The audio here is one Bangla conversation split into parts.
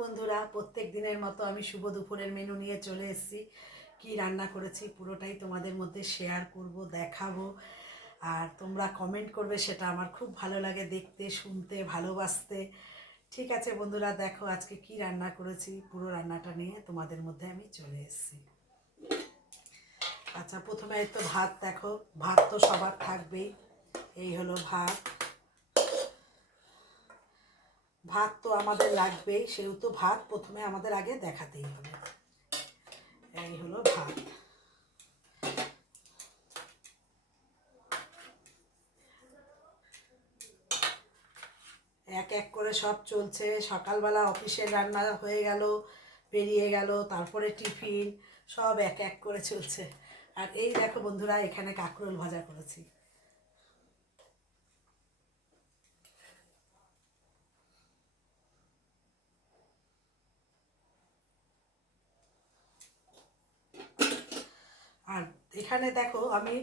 বন্ধুরা, প্রত্যেক দিনের মতো আমি শুভ দুপুরের মেনু নিয়ে চলে এসেছি। কি রান্না করেছি পুরোটাই তোমাদের মধ্যে শেয়ার করব, দেখাবো। আর তোমরা কমেন্ট করবে, সেটা আমার খুব ভালো লাগে দেখতে, শুনতে, ভালোবাসতে। ঠিক আছে বন্ধুরা, দেখো আজকে কি রান্না করেছি, পুরো রান্নাটা নিয়ে তোমাদের মধ্যে আমি চলে এসেছি। আচ্ছা, প্রথমে তো ভাত, দেখো ভাত তো সবার থাকবেই। এই হলো ভাত। ভাত তো আমাদের লাগবেই, সেহেতু ভাত প্রথমে আমাদের আগে দেখাতেই হবে। এই হলো ভাত। এক এক করে সব চলছে। সকালবেলা অফিসের রান্না হয়ে গেল, বেরিয়ে গেল, তারপরে টিফিন, সব এক এক করে চলছে। আর এই দেখো বন্ধুরা, এখানে কাঁকরোল ভাজা করেছি। আর এখানে দেখো আমি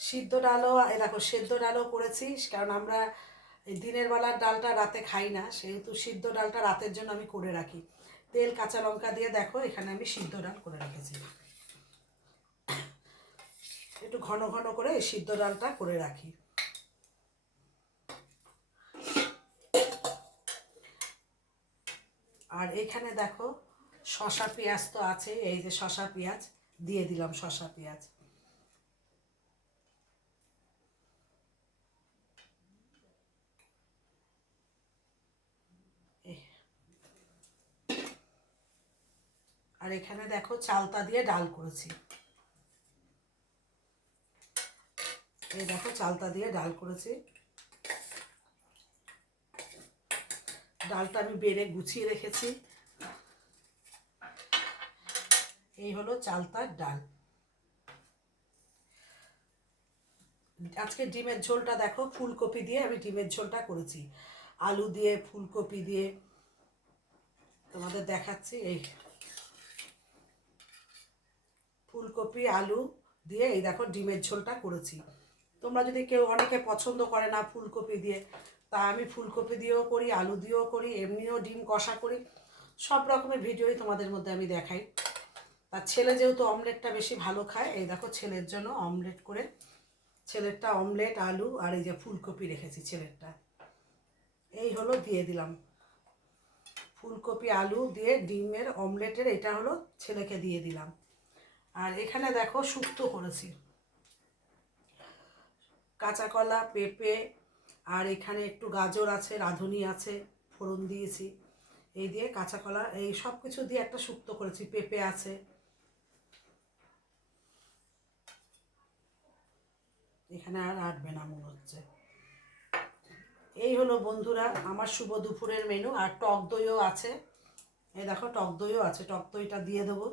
সিদ্ধ ডালও, এই দেখো সেদ্ধ ডালও করেছি, কারণ আমরা এই দিনের বেলার ডালটা রাতে খাই না, সেহেতু সিদ্ধ ডালটা রাতের জন্য আমি করে রাখি। তেল কাঁচা লঙ্কা দিয়ে দেখো এখানে আমি সিদ্ধ ডাল করে রেখেছি। একটু ঘন ঘন করে এই সিদ্ধ ডালটা করে রাখি। আর এখানে দেখো শসা পেঁয়াজ তো আছে, এই যে শসা পেঁয়াজ দিয়ে দিলাম, শসা পেঁয়াজ। আর এখানে দেখো চালতা দিয়ে ডাল করেছি। এই দেখো চালতা দিয়ে ডাল করেছি। ডালটা আমি বেড়ে গুছিয়ে রেখেছি। এই হলো চালতার ডাল। আজকে ডিমের ঝোলটা দেখো ফুলকপি দিয়ে আমি ডিমের ঝোলটা করেছি, আলু দিয়ে ফুলকপি দিয়ে তোমাদের দেখাচ্ছি। এই ফুলকপি আলু দিয়ে এই দেখো ডিমের ঝোলটা করেছি। তোমরা যদি কেউ, অনেকে পছন্দ করে না ফুলকপি দিয়ে, তা আমি ফুলকপি দিয়েও করি, আলু দিয়েও করি, এমনিও ডিম কষা করি। সব রকমের ভিডিওই তোমাদের মধ্যে আমি দেখাই। তার ছেলে যেহেতু অমলেটটা বেশি ভালো খায়, এই দেখো ছেলের জন্য অমলেট করে, ছেলেরটা অমলেট, আলু আর এই যে ফুলকপি রেখেছি ছেলেরটা। এই হলো দিয়ে দিলাম ফুলকপি আলু দিয়ে ডিমের অমলেটের, এটা হলো ছেলেকে দিয়ে দিলাম। আর এখানে দেখো শুক্তো করেছি, কাঁচা কলা, পেঁপে, আর এখানে একটু গাজর আছে, রাঁধুনি আছে, ফোড়ন দিয়েছি। এই দিয়ে কাঁচা কলা, এই সব কিছু দিয়ে একটা শুক্তো করেছি। পেঁপে আছে, এখানে আর আটবে না মনে হচ্ছে। এই হলো বন্ধুরা আমার শুভ দুপুরের মেনু। আর টক দইও আছে, এই দেখো টক দইও আছে, টক দইটা দিয়ে দেবো।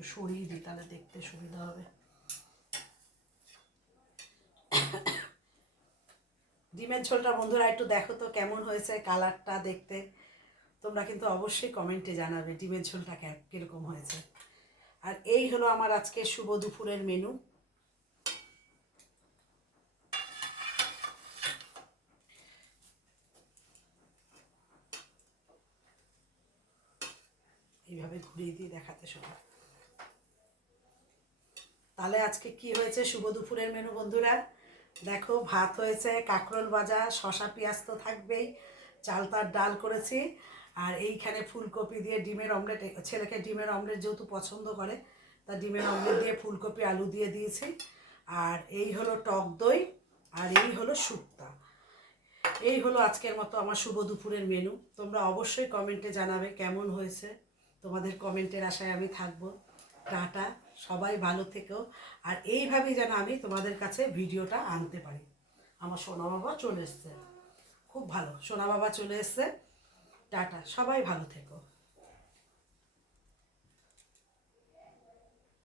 একটু সরিয়ে দিই, তাহলে দেখতে সুবিধা হবে। ডিমের ঝোলটা বন্ধুরা একটু দেখো তো কেমন হয়েছে, কালারটা দেখতে। তোমরা কিন্তু অবশ্যই কমেন্টে জানাবে ডিমের ঝোলটা কীরকম হয়েছে। আর এই হলো আমার আজকে শুভ দুপুরের মেনু। এইভাবে ঘুরিয়ে দিয়ে দেখাতে সবাই। তাহলে আজকে কি হয়েছে শুভ দুপুরের মেনু বন্ধুরা, দেখো ভাত হয়েছে, কাঁকরোল ভাজা, শসা পেঁয়াজ তো থাকবেই, চালতার ডাল করেছি, আর এইখানে ফুলকপি দিয়ে ডিমের অমলেট, ছেলেকে ডিমের অমলেট যেহেতু পছন্দ করে, তা ডিমের অমলেট দিয়ে ফুলকপি আলু দিয়ে দিয়েছি। আর এই হলো টক দই, আর এই হলো শুক্তা। এই হলো আজকের মতো আমার শুভ দুপুরের মেনু। তোমরা অবশ্যই কমেন্টে জানাবে কেমন হয়েছে, তোমাদের কমেন্টের আশায় আমি থাকবো। টাটা, সবাই ভালো থেকো। আর এইভাবেই যেন আমি তোমাদের কাছে ভিডিওটা আনতে পারি। আমার সোনা বাবা চলে এসছে, খুব ভালো, সোনা বাবা চলে এসছে। টাটা, সবাই ভালো থেকো।